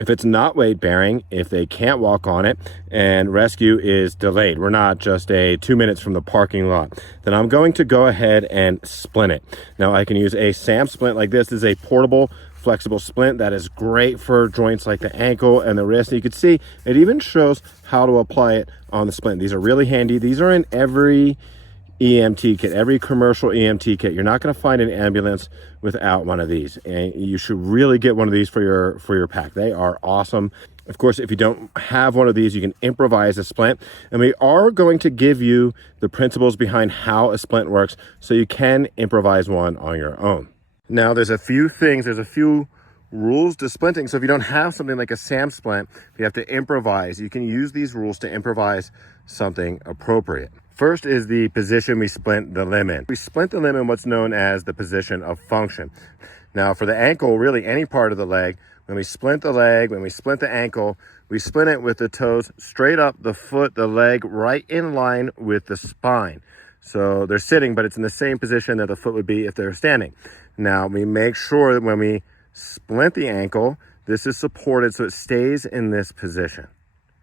If it's not weight bearing, if they can't walk on it and rescue is delayed, we're not just 2 minutes from the parking lot, then I'm going to go ahead and splint it. Now I can use a SAM splint like this. This is a portable flexible splint that is great for joints like the ankle and the wrist. And you can see it even shows how to apply it on the splint. These are really handy. These are in every EMT kit, every commercial EMT kit. You're not going to find an ambulance without one of these, and you should really get one of these for your pack. They are awesome. Of course, if you don't have one of these, you can improvise a splint, and we are going to give you the principles behind how a splint works so you can improvise one on your own. Now there's a few rules to splinting. So if you don't have something like a SAM splint, if you have to improvise, you can use these rules to improvise something appropriate. First is the position we splint the limb in. We splint the limb in what's known as the position of function. Now for the ankle, really any part of the leg, when we splint the leg, when we splint the ankle, we splint it with the toes straight up, the foot, the leg, right in line with the spine. So they're sitting, but it's in the same position that the foot would be if they're standing. Now we make sure that when we splint the ankle, this is supported so it stays in this position.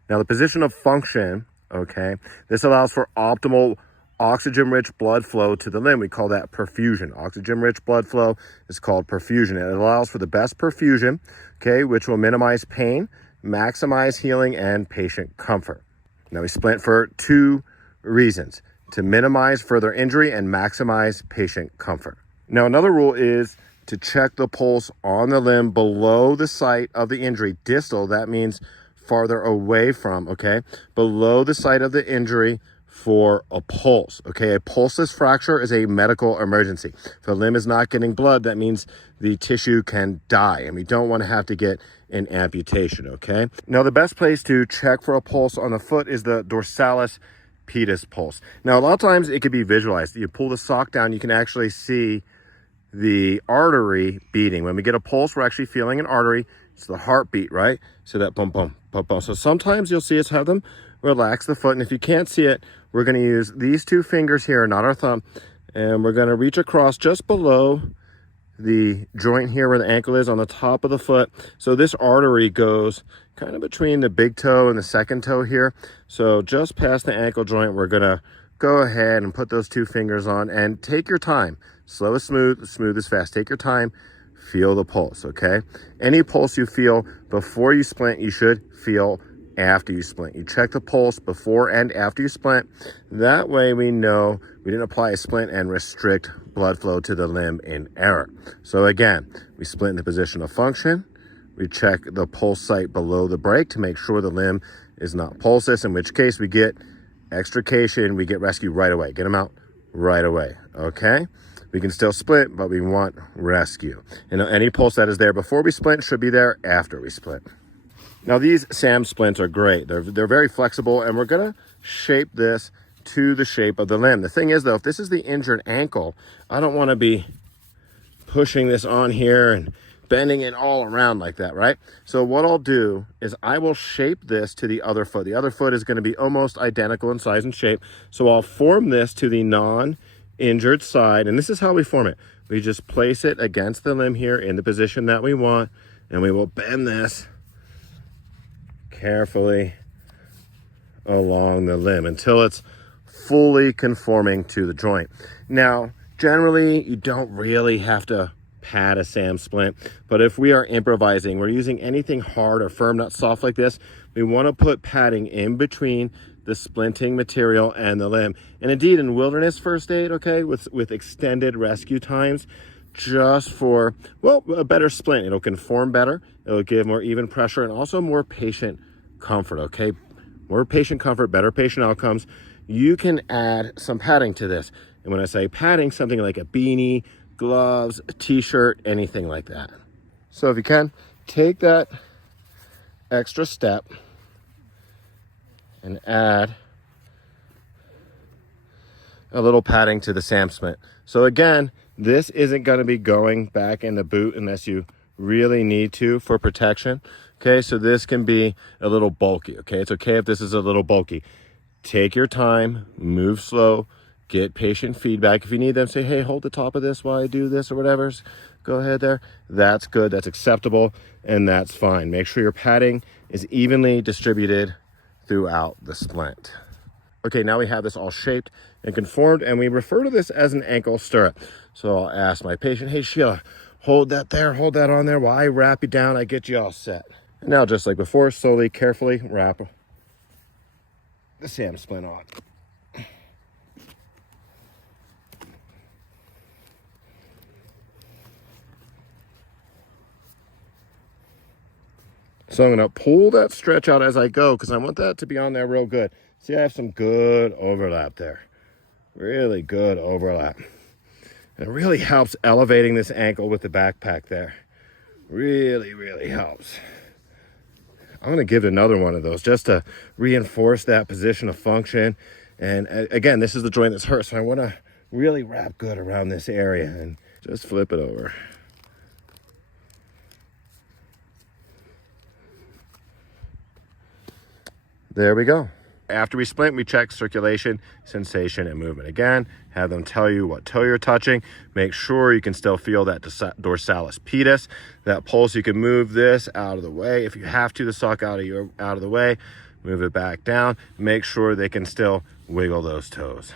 Now the position of function, okay, this allows for optimal oxygen-rich blood flow to the limb. We call that perfusion. Oxygen-rich blood flow is called perfusion. It allows for the best perfusion, okay, which will minimize pain, maximize healing, and patient comfort. Now we splint for two reasons: to minimize further injury and maximize patient comfort. Now another rule is to check the pulse on the limb below the site of the injury. Distal, that means farther away from, okay, below the site of the injury for a pulse, okay? A pulseless fracture is a medical emergency. If the limb is not getting blood, that means the tissue can die, and we don't want to have to get an amputation, okay? Now, the best place to check for a pulse on the foot is the dorsalis pedis pulse. Now, a lot of times it can be visualized. You pull the sock down, you can actually see the artery beating. When we get a pulse, we're actually feeling an artery. It's the heartbeat, right? So that bump, bump, bump, bump. So sometimes you'll see us have them relax the foot. And if you can't see it, we're going to use these two fingers here, not our thumb. And we're going to reach across just below the joint here where the ankle is on the top of the foot. So this artery goes kind of between the big toe and the second toe here. So just past the ankle joint, we're going to go ahead and put those two fingers on and take your time. Slow is smooth, smooth is fast. Take your time, feel the pulse, okay? Any pulse you feel before you splint, you should feel after you splint. You check the pulse before and after you splint. That way we know we didn't apply a splint and restrict blood flow to the limb in error. So again, we splint in the position of function. We check the pulse site below the break to make sure the limb is not pulseless, in which case we get extrication, we get rescue right away. Get them out right away, okay? We can still splint, but we want rescue. And any pulse that is there before we splint should be there after we splint. Now these SAM splints are great. They're very flexible, and we're gonna shape this to the shape of the limb. The thing is though, if this is the injured ankle, I don't wanna be pushing this on here and bending it all around like that, right? So what I'll do is I will shape this to the other foot. The other foot is gonna be almost identical in size and shape. So I'll form this to the non-injured side, and this is how we form it. We just place it against the limb here in the position that we want, and we will bend this carefully along the limb until it's fully conforming to the joint. Now, generally, you don't really have to pad a SAM splint, but if we are improvising, we're using anything hard or firm, not soft like this, we want to put padding in between the splinting material and the limb. And indeed, in wilderness first aid, okay, with extended rescue times, just for, well, a better splint. It'll conform better, it'll give more even pressure, and also more patient comfort, okay? More patient comfort, better patient outcomes. You can add some padding to this. And when I say padding, something like a beanie, gloves, a t-shirt, anything like that. So if you can, take that extra step and add a little padding to the SAM splint. So again, this isn't going to be going back in the boot unless you really need to for protection. Okay, so this can be a little bulky. Okay, it's okay if this is a little bulky. Take your time, move slow, get patient feedback. If you need them, say, hey, hold the top of this while I do this or whatever. go ahead there. That's good, that's acceptable, and that's fine. Make sure your padding is evenly distributed throughout the splint. Okay, now we have this all shaped and conformed, and we refer to this as an ankle stirrup. So I'll ask my patient, hey Sheila, hold that there, hold that on there while I wrap you down, I get you all set. And now, just like before, slowly, carefully wrap the SAM Splint on. So I'm going to pull that stretch out as I go because I want that to be on there real good. See, I have some good overlap there. Really good overlap. And it really helps elevating this ankle with the backpack there. Really, really helps. I'm going to give it another one of those just to reinforce that position of function. And again, this is the joint that's hurt, so I want to really wrap good around this area and just flip it over. There we go. After we splint, we check circulation, sensation, and movement. Again, have them tell you what toe you're touching. Make sure you can still feel that dorsalis pedis, that pulse. You can move this out of the way. If you have to, the sock out of the way, move it back down. Make sure they can still wiggle those toes.